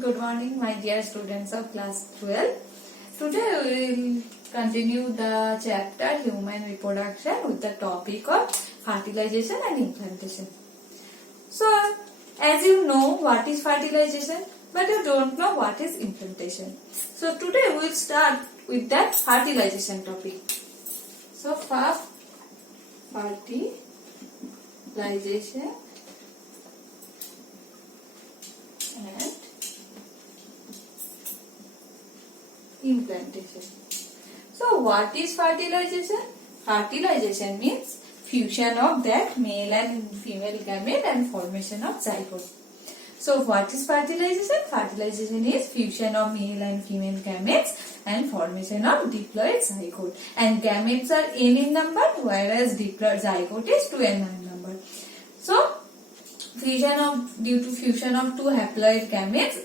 Good morning, my dear students of class 12. Today we will continue the chapter Human Reproduction with the topic of fertilization and implantation. So, as you know what is fertilization, but you don't know what is implantation. So, today we will start with that fertilization topic. So, first, fertilization and implantation. So what is fertilization? Fertilization means fusion of that male and female gamete and formation of zygote. So what is fertilization? Fertilization is fusion of male and female gametes and formation of diploid zygote. And gametes are n in number, whereas diploid zygote is 2n in number. So due to fusion of two haploid gametes,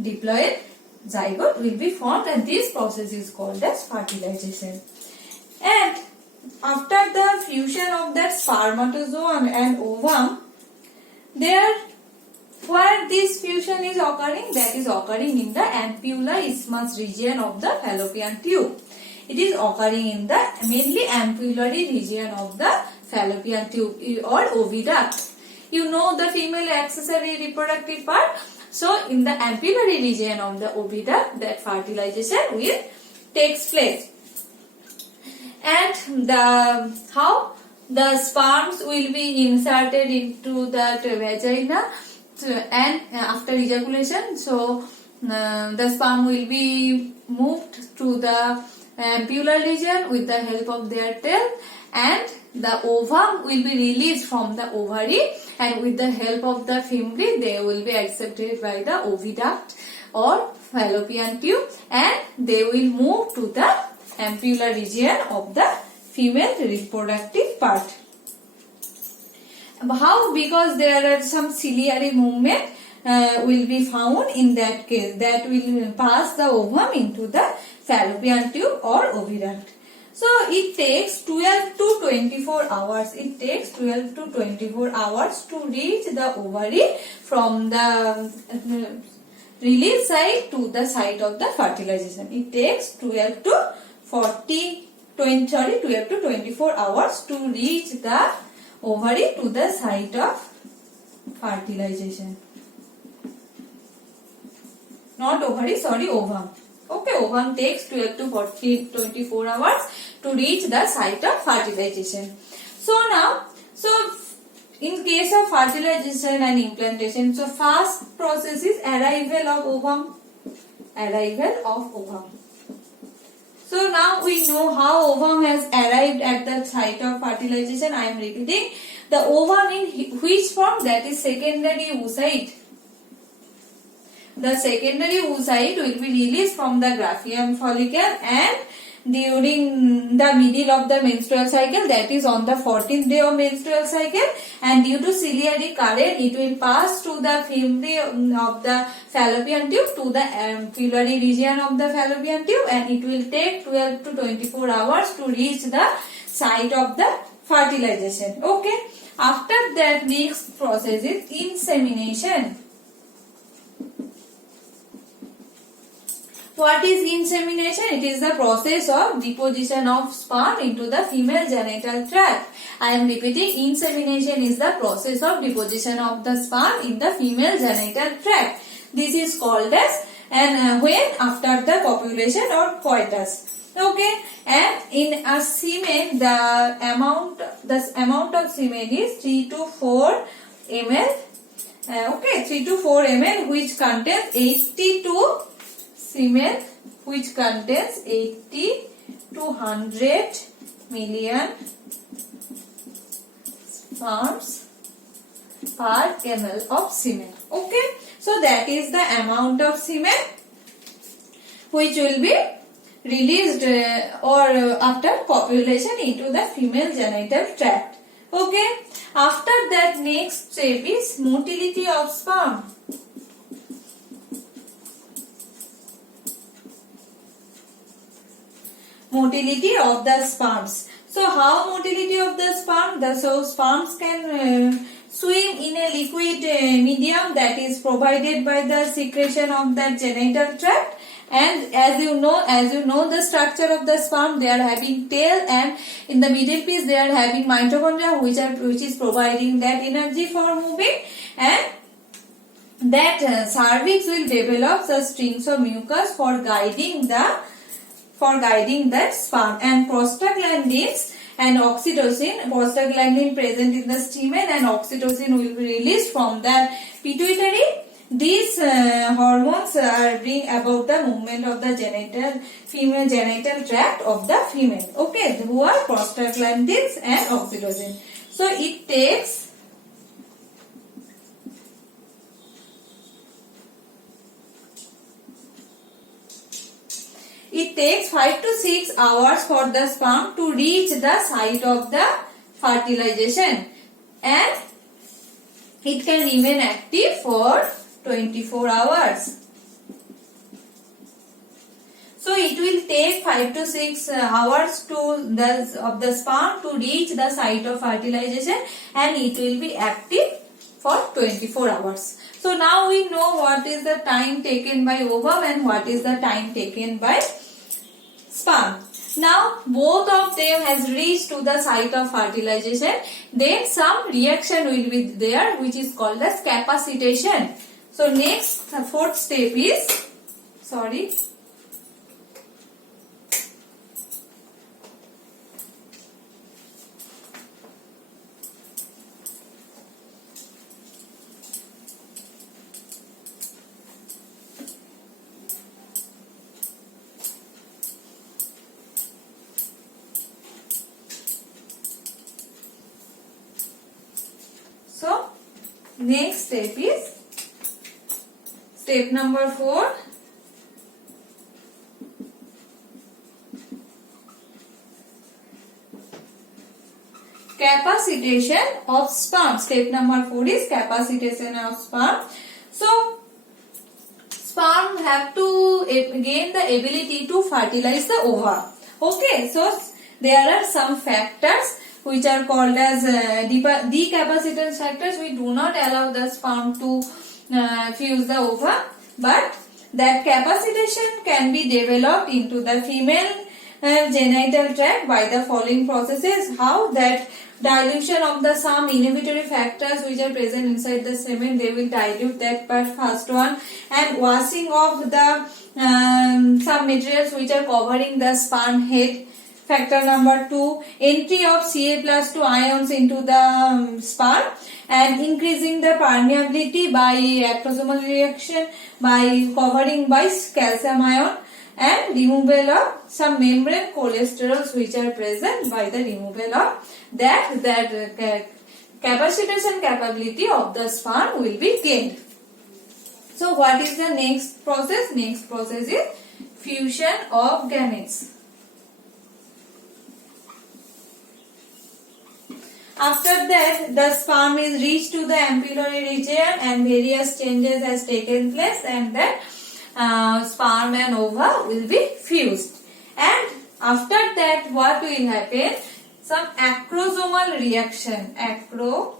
diploid zygote will be formed, and this process is called as fertilization. And after the fusion of that spermatozoa and ovum, where this fusion is occurring, that is occurring in the ampulla isthmus region of the fallopian tube. It is occurring in the mainly ampullary region of the fallopian tube or oviduct. You know the female accessory reproductive part. So, in the ampullary region of the oviduct, that fertilization will takes place. And how the sperms will be inserted into that vagina, and after ejaculation, so the sperm will be moved to the ampullar region with the help of their tail, and the ovum will be released from the ovary, and with the help of the fimbriae they will be accepted by the oviduct or fallopian tube, and they will move to the ampullar region of the female reproductive part. How? Because there are some ciliary movement will be found in that case, that will pass the ovum into the fallopian tube or oviduct. So it takes 12 to 24 hours. It takes 12 to 24 hours to reach the ovary from the release site to the site of the fertilization. It takes 12 to 24 hours to reach the ovary to the site of fertilization. Not ovary, sorry, ovum. Okay, ovum takes 12 to 24 hours to reach the site of fertilization. So now, in case of fertilization and implantation, so first process is arrival of ovum. So now we know how ovum has arrived at the site of fertilization. I am repeating. The ovum in which form? That is secondary oocyte. The secondary oocyte will be released from the Graafian follicle, and during the middle of the menstrual cycle, that is on the 14th day of menstrual cycle, and due to ciliary current, it will pass to the fimbriae of the fallopian tube to the ampullary region of the fallopian tube, and it will take 12 to 24 hours to reach the site of the fertilization. Okay. After that, next process is insemination. What is insemination? It is the process of deposition of sperm into the female genital tract. I am repeating, insemination is the process of deposition of the sperm in the female genital tract. This is called as when after the copulation or coitus. Okay, and in a semen, the amount of semen is 3 to 4 ml. 3 to 4 ml, which contains 82 semen, which contains 80 to 100 million sperms per ml of semen. Okay, so that is the amount of semen which will be released after copulation into the female genital tract. Okay, after that, next step is motility of sperm. Motility of the sperms. So how motility of the sperm? So sperms can swim in a liquid medium that is provided by the secretion of that genital tract. And as you know the structure of the sperm, they are having tail, and in the middle piece they are having mitochondria which is providing that energy for moving, and that cervix will develop the strings of mucus for guiding that sperm, and prostaglandins and oxytocin, prostaglandin present in the stamen and oxytocin will be released from the pituitary. These hormones bring about the movement of the female genital tract of the female. Okay, who are prostaglandins and oxytocin. So it takes It takes 5 to 6 hours for the sperm to reach the site of the fertilization, and it can remain active for 24 hours. So it will take 5 to 6 hours of the sperm to reach the site of fertilization, and it will be active for 24 hours. So now we know what is the time taken by ovum and what is the time taken by sperm. Now both of them has reached to the site of fertilization. Then some reaction will be there which is called as capacitation. So next, the fourth step is, next step is step number 4. Capacitation of sperm. Step number 4 is capacitation of sperm. So sperm have to gain the ability to fertilize the ova. Okay, so there are some factors which are called as decapacitance factors. We do not allow the sperm to fuse the ova, but that capacitation can be developed into the female genital tract by the following processes. How? That dilution of the some inhibitory factors which are present inside the semen, they will dilute that part, first one, and washing of the some materials which are covering the sperm head. Factor number 2, entry of Ca+2 ions into the sperm and increasing the permeability by actosomal reaction by covering by calcium ion, and removal of some membrane cholesterols which are present by the removal of that capacitation capability of the sperm will be gained. So what is the next process? Next process is fusion of gametes. After that, the sperm is reached to the ampullary region and various changes has taken place, and that sperm and ova will be fused. And after that, what will happen? Some acrosomal reaction. Acrosomal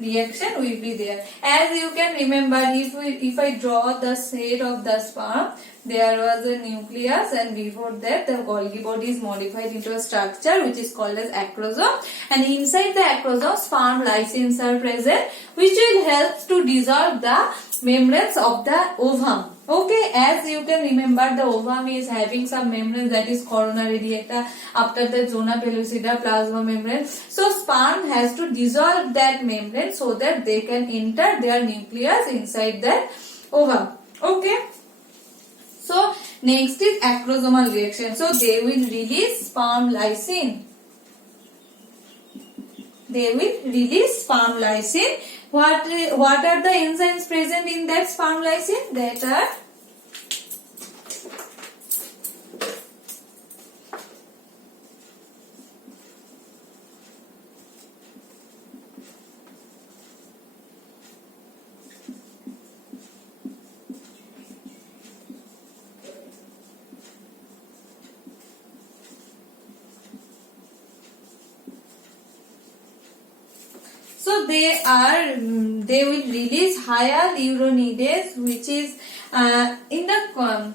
reaction will be there. As you can remember, if I draw the head of the sperm, there was a nucleus, and before that the Golgi body is modified into a structure which is called as acrosome, and inside the acrosome sperm lysins are present which will help to dissolve the membranes of the ovum. Okay, as you can remember, the ovum is having some membranes, that is coronary recta, after that zona pellucida, plasma membrane. So sperm has to dissolve that membrane so that they can enter their nucleus inside that ovum. Okay. So next is acrosomal reaction. So they will release sperm lysine. They will release sperm lysine. What are the enzymes present in that sperm lysine? That are they will release higher uronidase, which is in the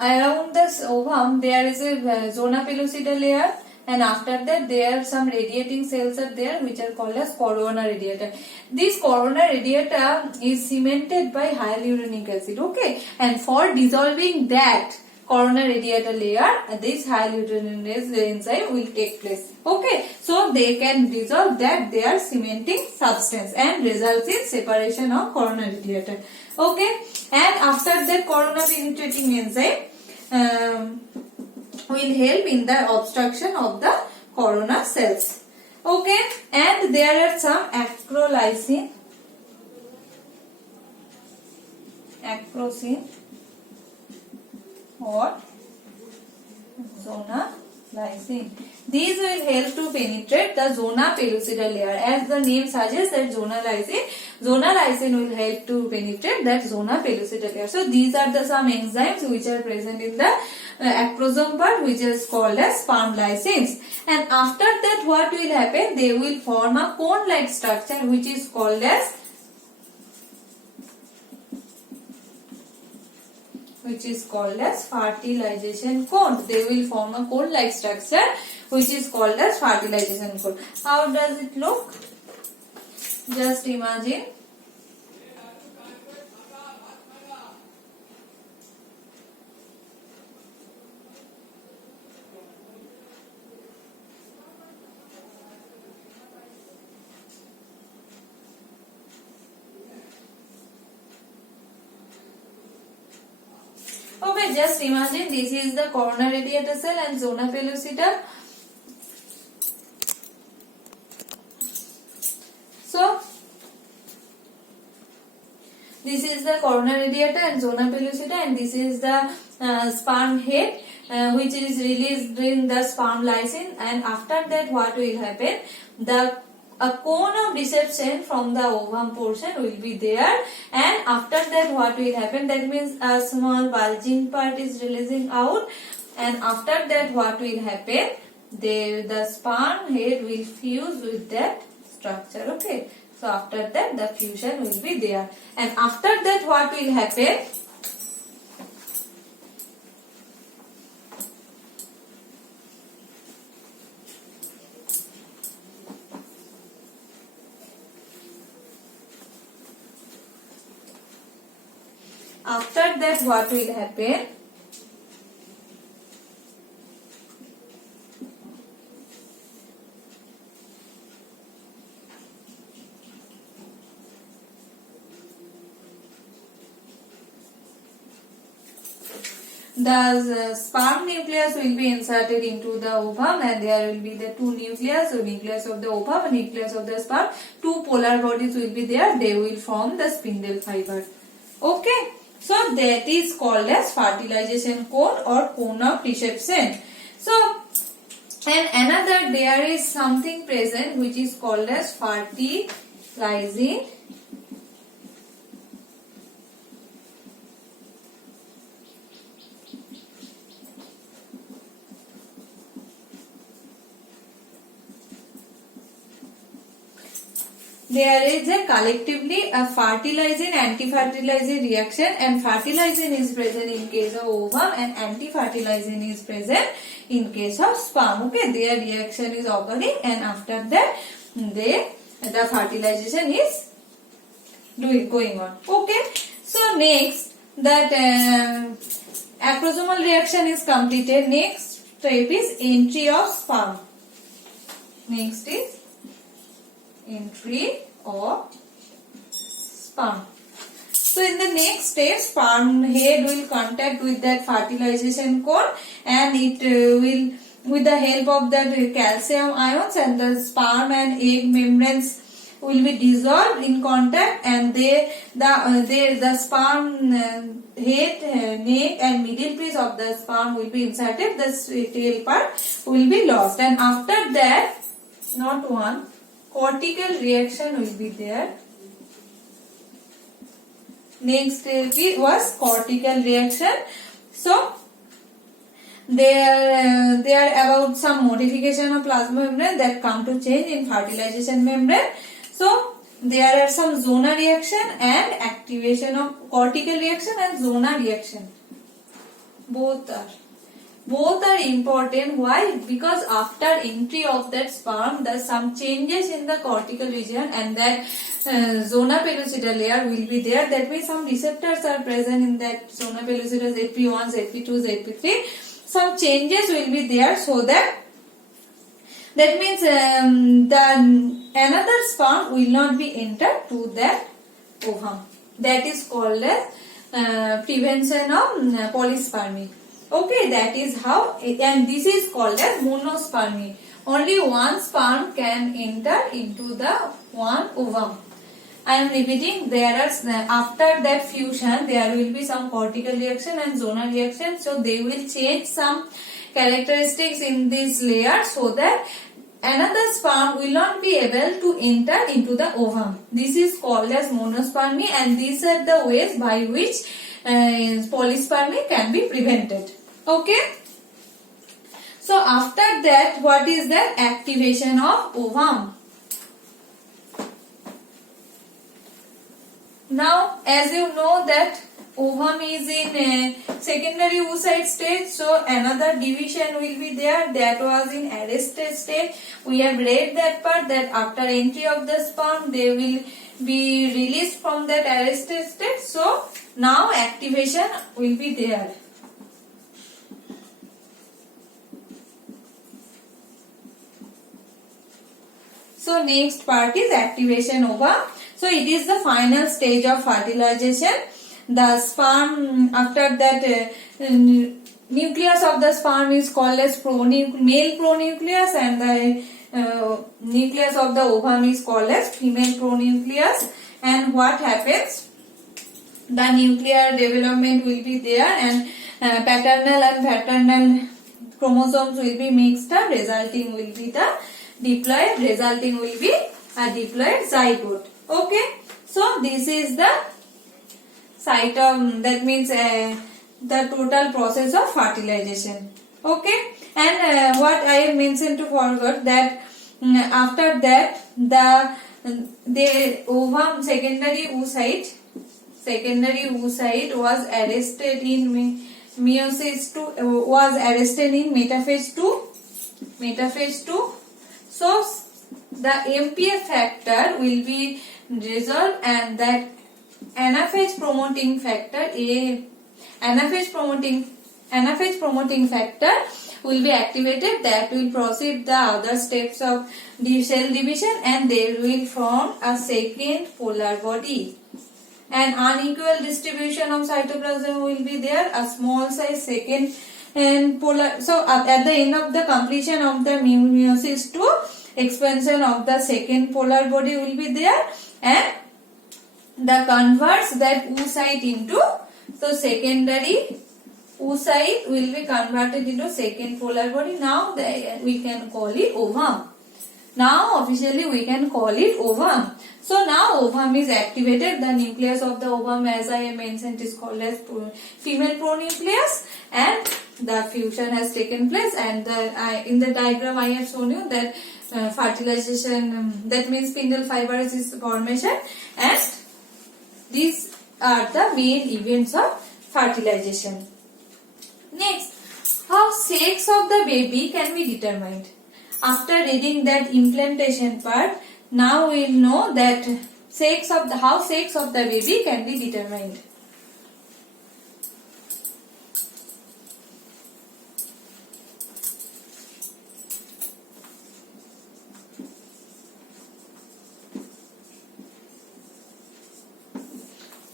around this ovum there is a zona pellucida layer, and after that there are some radiating cells are there which are called as corona radiata. This corona radiata is cemented by hyaluronic acid, okay, and for dissolving that corona radiata layer, this hyaluronidase enzyme will take place, okay. So they can dissolve that their cementing substance and results in separation of corona radiata, okay. And after that, corona penetrating enzyme will help in the obstruction of the corona cells, okay. And there are some acrolysine, acrosine or zona lysine. These will help to penetrate the zona pellucida layer. As the name suggests, that zona lysine will help to penetrate that zona pellucida layer. So these are the some enzymes which are present in the acrosome part, which is called as sperm lysins. And after that, what will happen? They will form a cone-like structure which is called as fertilization cone. They will form a cone-like structure which is called as fertilization cone. How does it look? Just imagine. Okay, just imagine this is the corona radiata cell and zona pellucida. So, this is the corona radiata and zona pellucida, and this is the sperm head which is released during the sperm lysine. And after that, what will happen? A cone of reception from the ovum portion will be there, and after that what will happen? That means a small bulging part is releasing out, and after that what will happen? The sperm head will fuse with that structure, okay. So after that the fusion will be there, and after that what will happen? After that, what will happen? The sperm nucleus will be inserted into the ovum, and there will be the two nucleus, so nucleus of the ovum and nucleus of the sperm. Two polar bodies will be there. They will form the spindle fiber, okay. So that is called as fertilization cone or cone of reception. So, and another, there is something present which is called as fertilizing there is a collectively a fertilizing anti-fertilizing reaction, and fertilizing is present in case of ovum and anti-fertilizing is present in case of sperm, okay. Their reaction is occurring, and after that the fertilization is going on, okay. So next, that acrosomal reaction is completed. Next step is entry of sperm. Next is entry of sperm. So in the next step, sperm head will contact with that fertilization cone, and it will, with the help of that calcium ions, and the sperm and egg membranes will be dissolved in contact, and the sperm head, neck and middle piece of the sperm will be inserted. The tail part will be lost, and after that, not one, cortical reaction will be there. Next was cortical reaction. So there are about some modification of plasma membrane that come to change in fertilization membrane. So there are some zonal reaction and activation of cortical reaction and zonal reaction. Both are important. Why? Because after entry of that sperm, there are some changes in the cortical region, and that zona pellucida layer will be there. That means some receptors are present in that zona pellucida, ZP1, ZP2, ZP3. Some changes will be there, so that means the another sperm will not be entered to that ovum. That is called as prevention of polyspermy. Okay, that is how, and this is called as monospermy. Only one sperm can enter into the one ovum. I am repeating, there are, after that fusion, there will be some cortical reaction and zonal reaction. So they will change some characteristics in this layer, so that another sperm will not be able to enter into the ovum. This is called as monospermy, and these are the ways by which polyspermy can be prevented. Okay. So after that, what is the activation of ovum? Now, as you know that ovum is in secondary oocyte stage, so another division will be there, that was in arrested stage. We have read that part, that after entry of the sperm, they will be released from that arrested state. So now activation will be there. So next part is activation ovum. So it is the final stage of fertilization. The sperm, after that nucleus of the sperm is called as male pronucleus, and the nucleus of the ovum is called as female pronucleus. And what happens? The nuclear development will be there, and paternal and paternal chromosomes will be mixed up, resulting will be the diploid, resulting will be a diploid zygote. Okay, so this is the site of, that means the total process of fertilization. Okay, and what I have mentioned to forward, that after that the ovum secondary oocyte was arrested in meiosis 2, was arrested in metaphase 2. So the MPF factor will be resolved, and that anaphase promoting factor will be activated. That will proceed the other steps of the cell division, and they will form a second polar body. An unequal distribution of cytoplasm will be there, a small size second and polar. So at the end of the completion of the meiosis 2, expansion of the second polar body will be there, and the converts that oocyte into, so secondary oocyte will be converted into second polar body. Now we can call it ovum. Now officially we can call it ovum. So now ovum is activated. The nucleus of the ovum, as I have mentioned, is called as female pronucleus, and the fusion has taken place. And in the diagram I have shown you that fertilization, that means spindle fibers is formation, and these are the main events of fertilization. Next, how sex of the baby can be determined. After reading that implantation part, now we will know that how sex of the baby can be determined.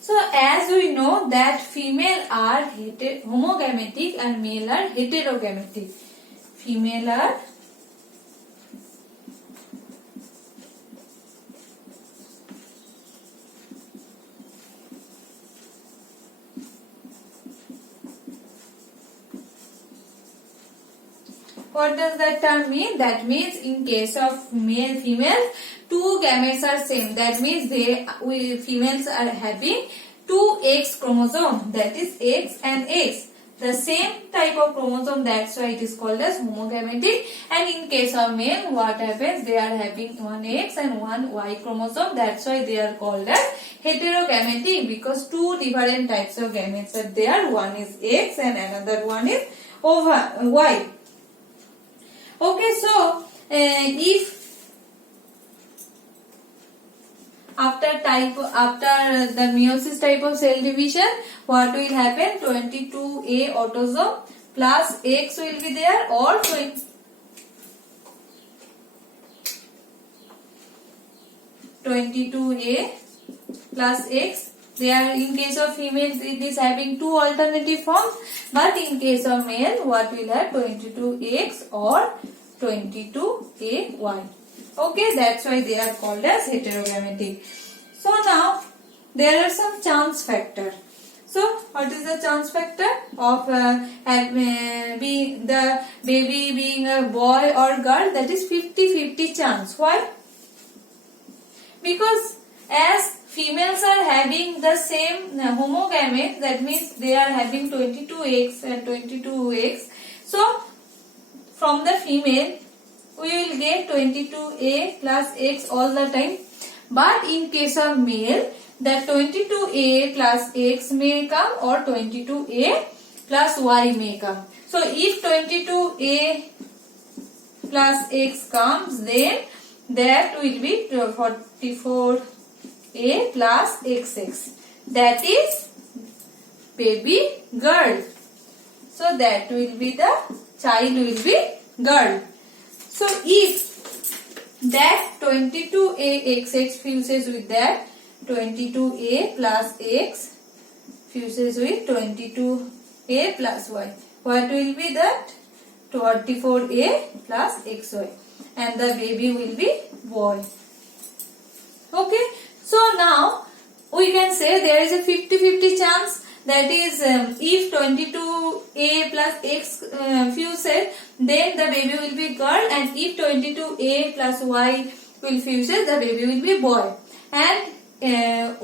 So as we know that female are homogametic and male are heterogametic. Female are What does that term mean? That means in case of male female, two gametes are same. That means females are having two X chromosome, that is X and X. the same type of chromosome, that's why it is called as homogametic. And in case of male, what happens? They are having one X and one Y chromosome, that's why they are called as heterogametic, because two different types of gametes are there. One is X and another one is Y. Okay, so if after the meiosis type of cell division, what will happen? 22A autosome plus X will be there, or 22A plus X. They are, in case of females it is having two alternative forms, but in case of male what will have? 22X or 22AY. Okay, that's why they are called as heterogametic. So now there are some chance factor. So what is the chance factor of the baby being a boy or girl? That is 50-50 chance. Why? Because as females are having the same homogamete, that means they are having 22X and 22X. So from the female we will get 22A plus X all the time. But in case of male, that 22A plus X may come or 22A plus Y may come. So if 22A plus X comes, then that will be 44A plus XX. That is baby girl. So that will be the child will be girl. So if that 22A XX fuses with that 22A plus X fuses with 22A plus Y, what will be that? 24A plus XY, and the baby will be boy. Okay, so now we can say there is a 50-50 chance. That is, if 22A plus X fuses, then the baby will be girl, and if 22A plus Y will fuses, the baby will be boy. And there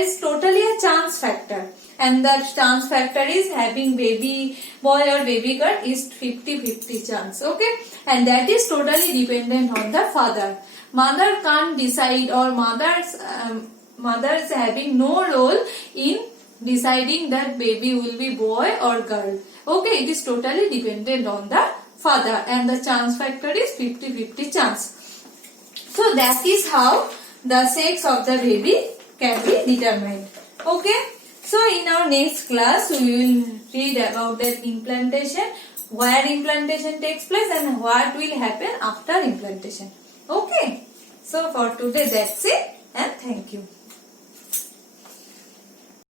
is totally a chance factor, and the chance factor is having baby boy or baby girl is 50-50 chance. Okay, and that is totally dependent on the father. Mother can't decide, or mother is having no role in deciding that baby will be boy or girl. Okay, it is totally dependent on the father, and the chance factor is 50-50 chance. So that is how the sex of the baby can be determined. Okay, so in our next class we will read about that implantation, where implantation takes place and what will happen after implantation. Okay, so for today that's it, and thank you.